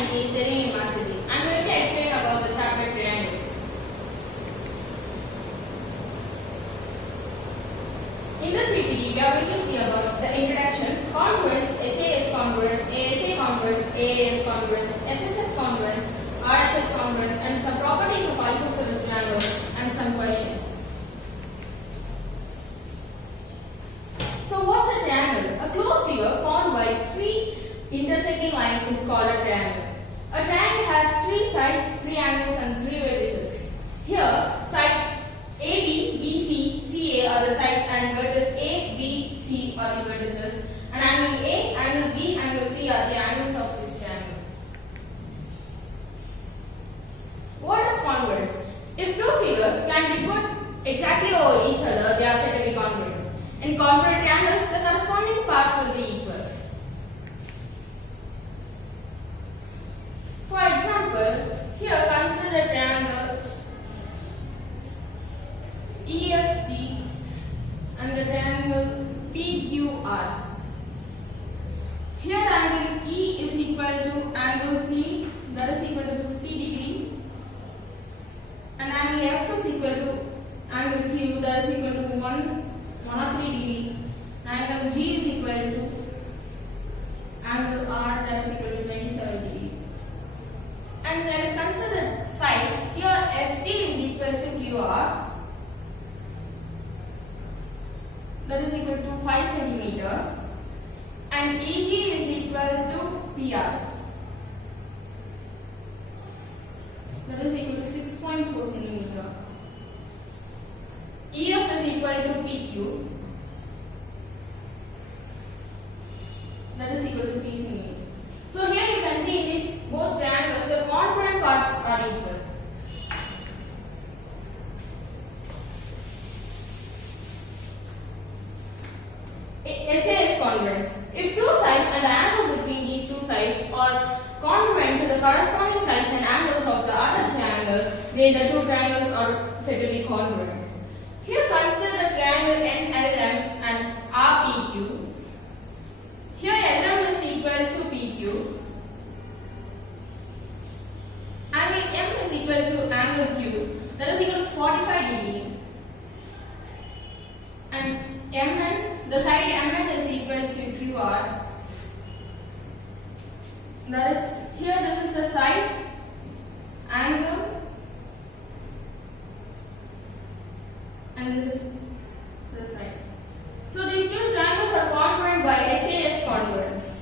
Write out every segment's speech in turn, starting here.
scientist telling in massively. I am going to explain about the chapter triangles. In this PPT, we are going to see about the introduction, congruence, SAS congruence, ASA congruence, AAS congruence, SSS congruence, RHS congruence, and some properties of isosceles triangles and some questions. So what's a triangle? A closed figure formed by three intersecting lines is called a triangle. A triangle has three sides, three angles and three vertices. Here, side AB, BC, CA are the sides and vertices A, B, C are the vertices. And angle A, angle B, angle C are the angles of this triangle. What is congruence? If two figures can be put exactly over each other, they are said to be congruent. In congruent triangles, the corresponding parts will be equal. For example, here consider the triangle EFG and the triangle PQR. Here angle E is equal to angle P, that is equal to 50 degree, and angle F is equal to angle Q, that is equal to 103 degree, and angle G is equal to angle R, that is equal to 27 degree. And let us consider the sides. Here FG is equal to QR, that is equal to 5 cm, and EG is equal to PR, that is equal to 6.4 cm. EF is equal to PQ, that is equal to 3 cm. So here you can see these both triangles, the congruent parts are equal. SAS congruence. If two sides and the angle between these two sides are congruent to the corresponding sides and angles of the other triangle, then the two triangles are said to be congruent. Here consider the triangle NLM and RPQ. Here LM is equal to PQ. Angle M is equal to angle Q, that is equal to 45 degree. And MN, the side MN is equal to QR. That is, here this is the side angle and this is the side. So these two triangles are congruent by SAS congruence.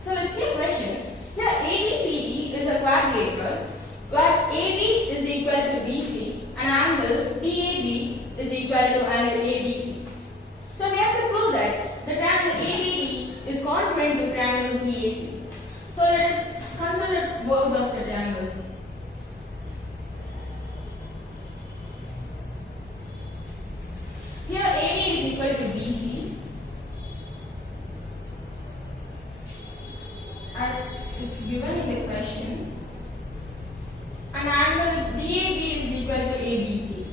So let's see a question. Here ABCD is a quadrilateral where AB is equal to BC and angle DAB is equal to angle ABC. So we have to prove that the triangle ABD is congruent to triangle BAC. So let us consider both of the triangles. Here AD is equal to BC as it's given in the question, and angle BAD is equal to ABC.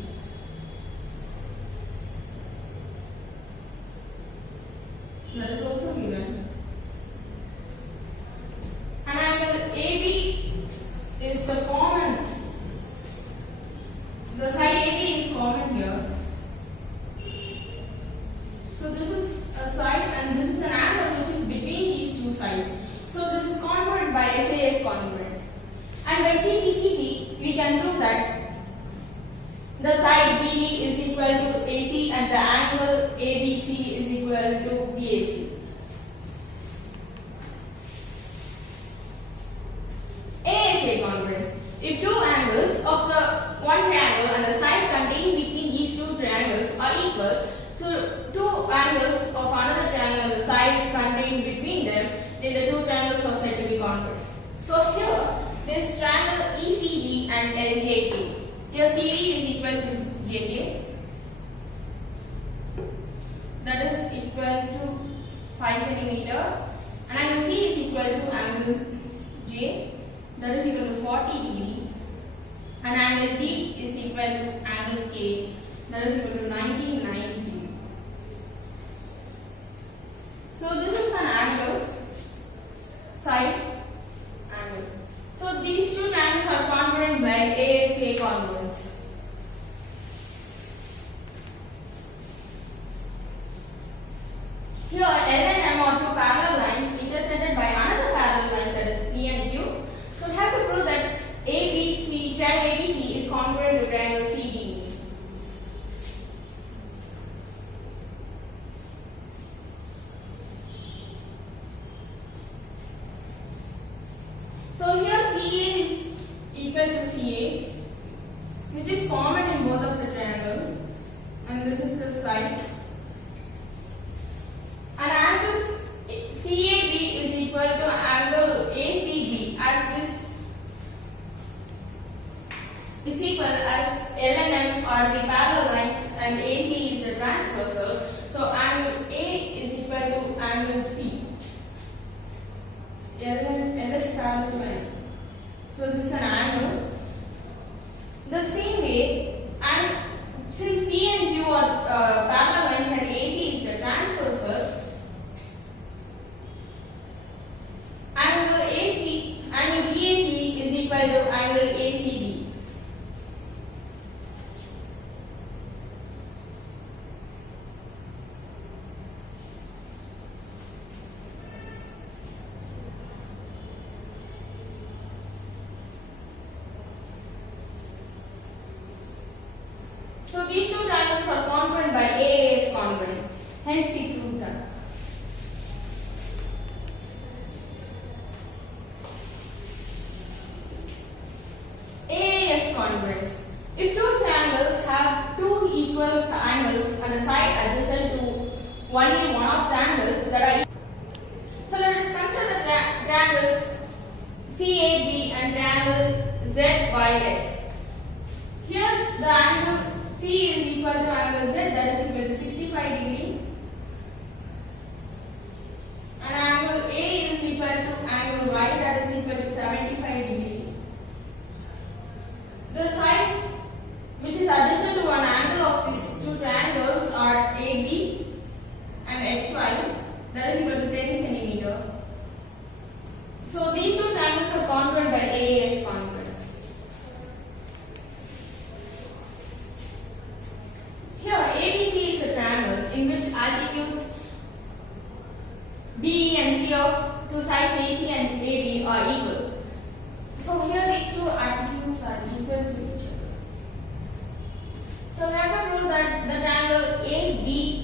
That is also given. And angle AB is the common. The side AB is common here. So this is a side and this is an angle which is between these two sides. So this is congruent by SAS congruent. And by CPCT we can prove that the side BD is equal to AC and the angle ABC is equal to BAC. ASA congruence. If two angles of the one triangle and the side contained between these two triangles are equal, so two angles of another triangle and the side contained between them, then the two triangles are said to be congruent. So here, this triangle ECD and LJK. Here CD is equal to JK. That is equal to 5 cm. And angle C is equal to angle J. That is equal to 40 degree. And angle D is equal to angle K. That is equal to 99 degree. So Here L and M are two parallel lines intersected by another parallel line, that is P and Q. So we have to prove that triangle ABC is congruent to triangle CDE. So here CA is equal to CA, which is common in both of the triangle, and this is the side. And angle CAB is equal to angle ACB, as this it's equal as L and M are the parallel lines and AC is the transversal. So angle A is equal to angle C. L is parallel line. So this is an angle. The same way, and since P and Q are parallel lines and AC is the transversal, angle BAC is equal to angle ACB. So these two triangles are congruent by AAS congruence. Hence we prove that. AAS congruence. If two triangles have two equal angles and a side adjacent to only one of the angles that are equal. So let us consider the triangles CAB and triangle ZYX. Here the angle C is equal to angle Z, that is equal to 65 degree, and angle A is equal to angle Y, that is equal to 75 degree. The side which is adjacent to one angle of these two triangles are AB and XY, that is equal to 10 centimeter. So these two triangles are congruent by AAS congruence. Here ABC is a triangle in which altitudes B and C of two sides AC and AB are equal. So here these two altitudes are equal to each other. So we have to prove that the triangle ADE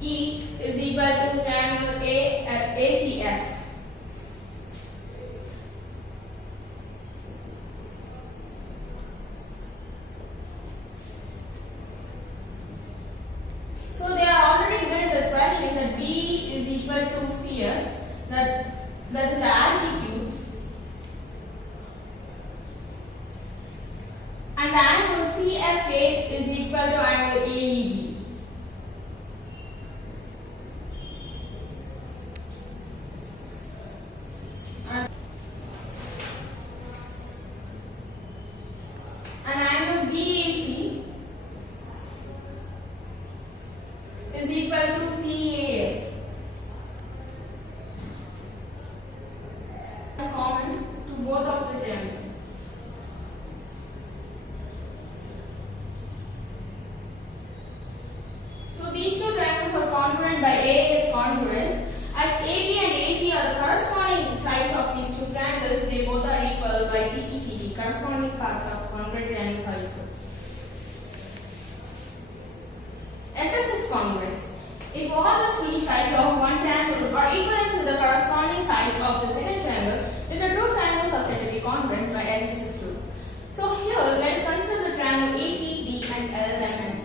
is equal to triangle ACF. So they are already given in the question that B is equal to CF, that is the altitudes, and the angle CFA is equal to angle AEB. And angle BAC is equal to CAF. It's common to both of the triangles. So these two triangles are congruent by AAS congruence. As AB and AC are the corresponding sides of these two triangles, they both are equal by CECG. Corresponding parts of congruent triangles are equal. SS is congruence. If all the three sides of one triangle are equivalent to the corresponding sides of the second triangle, then the two triangles are said to be congruent by SS is true. So here, let us consider the triangle ACD and LMN.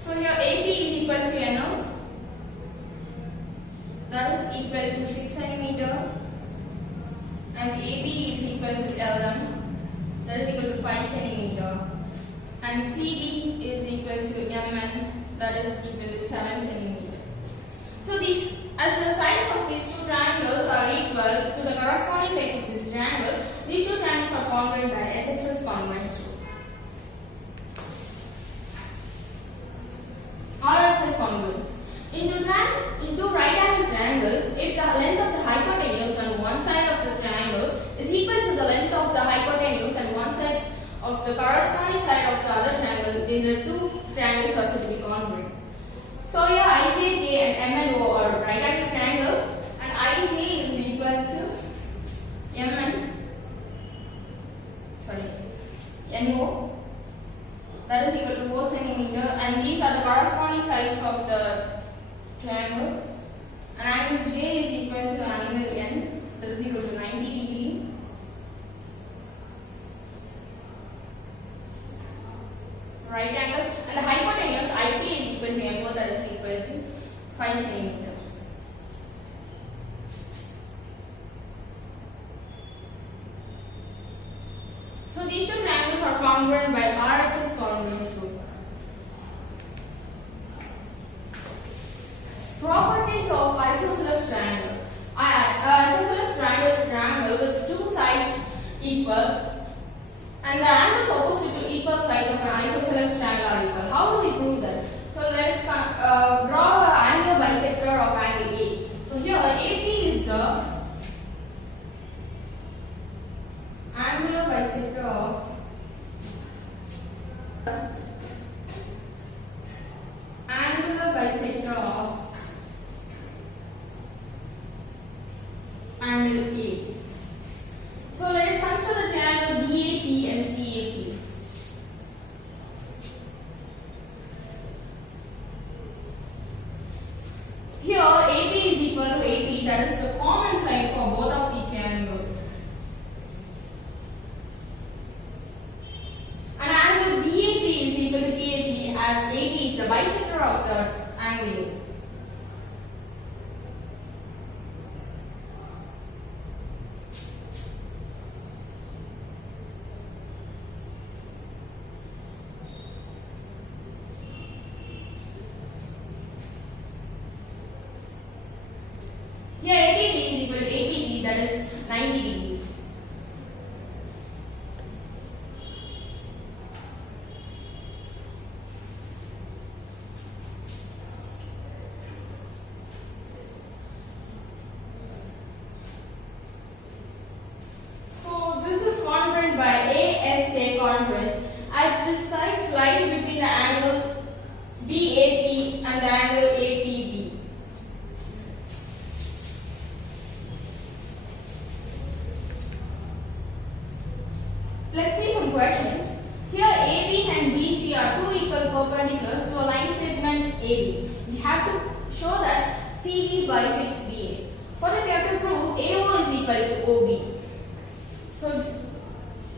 So here AC is equal to NO, that is equal to 6 cm, and AB is equal to LM, that is equal to 5 cm, and CD is equal to MN, that is equal to 7 cm. So these, as the sides of these two triangles are equal to the corresponding sides of this triangle, these two triangles are congruent by SSS congruence. RHS congruence. In two right-angled triangles, if the length of the hypotenuse on one side of the triangle is equal to the length of the hypotenuse on one side of the corresponding side of the other triangle, then the two triangles are said to be congruent. So here IJ, K and M and O are right angle triangles, and IJ is equal to NO, that is equal to 4 cm, and these are the corresponding sides of the triangle. And angle J is equal to angle N, that is equal to 90 degree. Right angle, and the hypotenuse IT is equal to MO, that is equal to 5 cm. So these two triangles are congruent by RHS congruence rule. Properties of isosceles triangle. Isosceles triangle is a triangle with two sides equal, and the angles opposite to equal sides of an isosceles triangle are equal. How do we prove that? So let's draw an angle bisector of angle A. So here AP is the angular bisector of angle A. So let us consider the triangle BAP and CAP. Here AP is equal to AP, that is the common side for both of the triangles. And angle BAP is equal to PAC, as AP is the bisector of the angle A. Here APB is equal to APC, that is 90 degrees. So this is congruent by ASA congruence, as this side lies between the angle BAP and the angle APB. Let's see some questions. Here AB and BC are two equal perpendiculars to a line segment AB. We have to show that CB bisects BA. For that we have to prove AO is equal to OB. So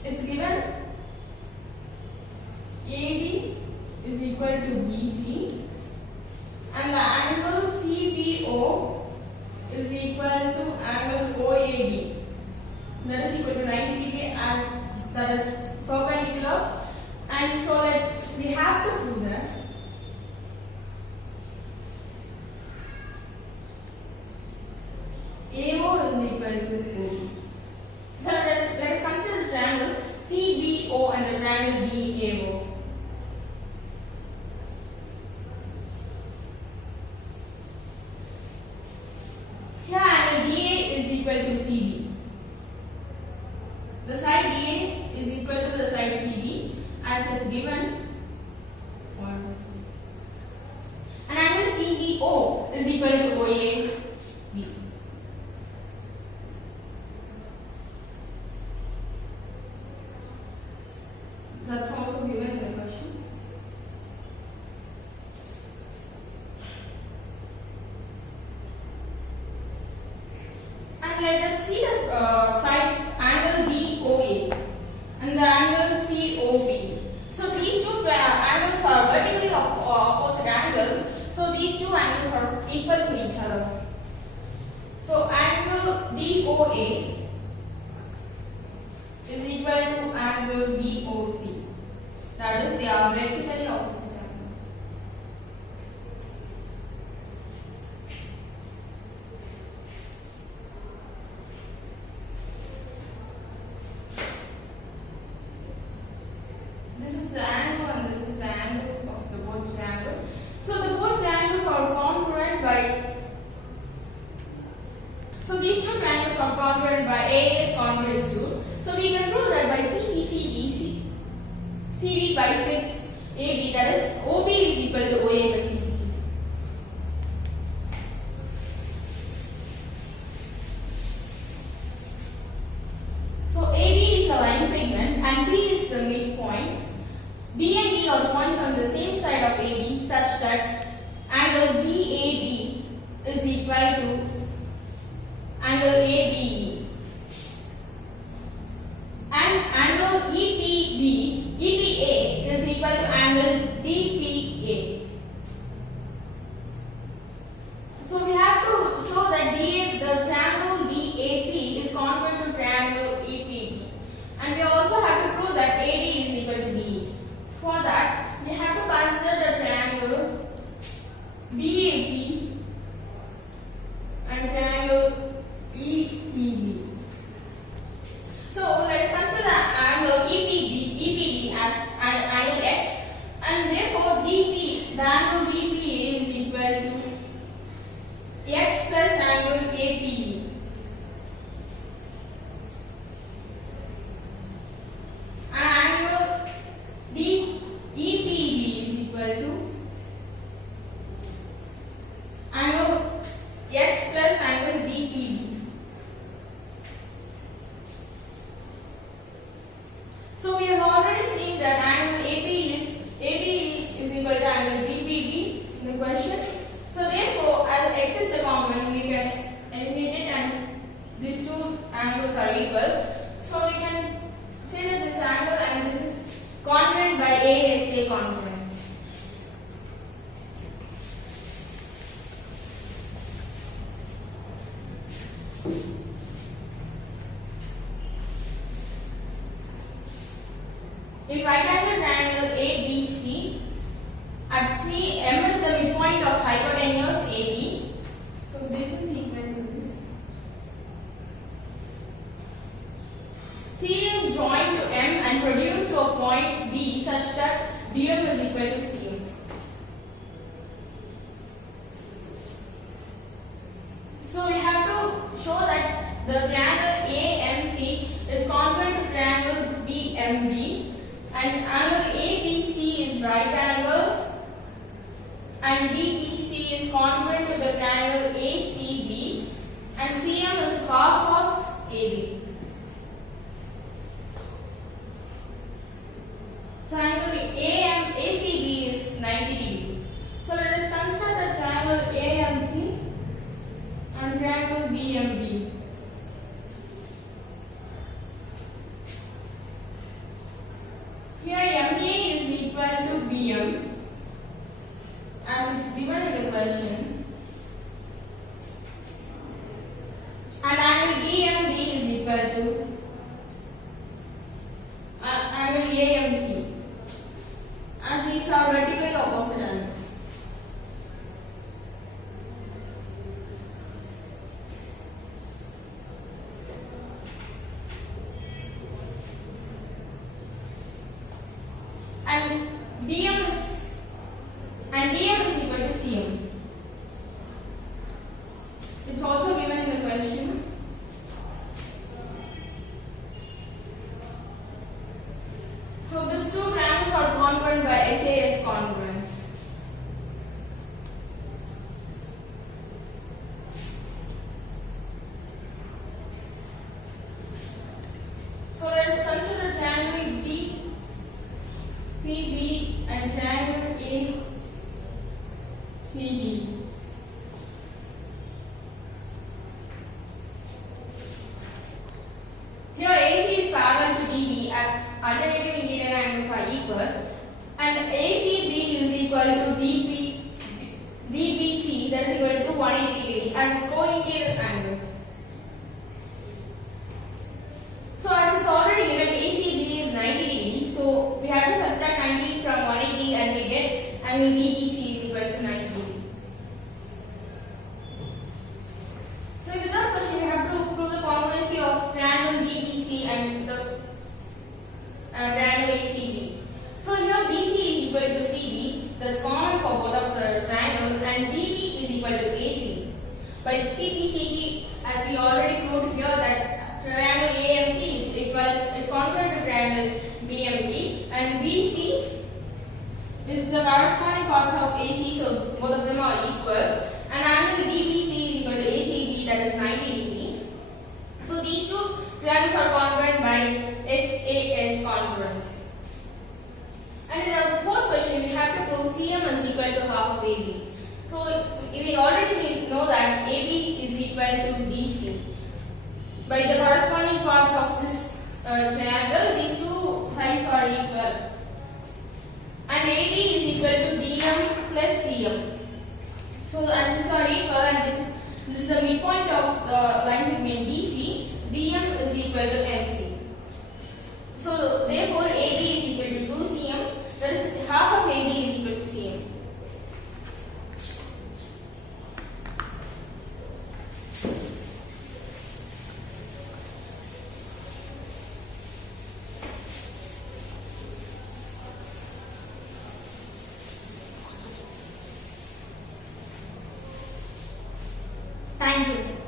it's given AB is equal to BC and the angle CBO is equal to angle OAB. That is equal to 90 degree, as that is perpendicular, and so we have to prove that AO is equal to OB. So let us consider the triangle CBO and the triangle DAO. Here angle DA is equal to CB. The side DA is equal to the side CB, as it's given. And angle CBO is equal to OAB. That's also given in the question. And let us see the side angle DOA and the angle COB. So these two angles are vertically opposite angles. So these two angles are equal to each other. So angle DOA is equal to angle DOC. That is, they are vertically opposite angles. This is the angle and this is the angle of the both triangles. So the both triangles are congruent by. So these two triangles are congruent by AS congruence rule. So we can prove that by CBCDC. 3 by 6 AB, that is OB is equal to OA by CBC. So AB is a line segment and B is the midpoint. B and D are points on the same side of AB such that angle BAB is equal to angle ABE. And angle EPA is equal to angle DPA. So we have to show that the triangle DAP is congruent to triangle EPB. And we also have to prove that AD is equal to DE. For that, we have to consider the triangle BAP and triangle EPB. So let's consider angle EPD as angle X, and therefore DP, the angle DPA is equal to X plus angle APE. And angle EPB is equal to angle X plus angle DPB. So we have already seen that angle AB is equal to angle DPB in the question. So therefore, as X is the common, we can eliminate it and these two angles are equal. So we can say that this angle and this is congruent by ASA congruence. In right angle triangle ABC, at C, M is the midpoint of hypotenuse AB. So this is equal to this. C is joined to M and produced to a point D such that DM is equal to CM. So we have to show that the triangle AMC is congruent to triangle BMD. And angle ABC is right angle and DPC is congruent to the triangle ACB and CM is half of AB. So angle ACB is 90 degrees. So let us consider the triangle AMC and triangle BMD. Here MA is equal to BM as it's given in the question, and angle DMD is equal to angle AMC as these are vertically opposite angles. And DM is equal to CM. It's also given in the question. So these two triangles are congruent by SAS congruence. So let's consider triangle CB and triangle ACD. Here AC is parallel to DB as alternative interior angles are equal, and ACB is equal to DBC, that is equal to 180 degree as its co-interior angles. So as it's already given, ACB is 90 degrees, so we have to subtract 90 from 180 and we get angle DBC is equal to 90 degree. So in the third question, we have to prove the congruency of triangle DBC and the triangle ACB. So here BC is equal to CD, that's common for both of the triangles, and DB is equal to AC. But CPCD, as we already proved here, that triangle AMC is congruent to triangle BMP, and BC is the corresponding parts of AC, so both of them are equal. And angle DBC is equal to ACB, that is 90 degree. So these two triangles are congruent by SAS congruence. And in the fourth question, we have to prove CM is equal to half of AB. So we already know that AB is equal to DC. By the corresponding parts of this triangle, these two sides are equal. And AB is equal to DM plus CM. So as these are equal, and this is the midpoint of the line segment DC, DM is equal to MC. So therefore AB is equal to 2CM, that is half of AB is equal to CM. Thank you.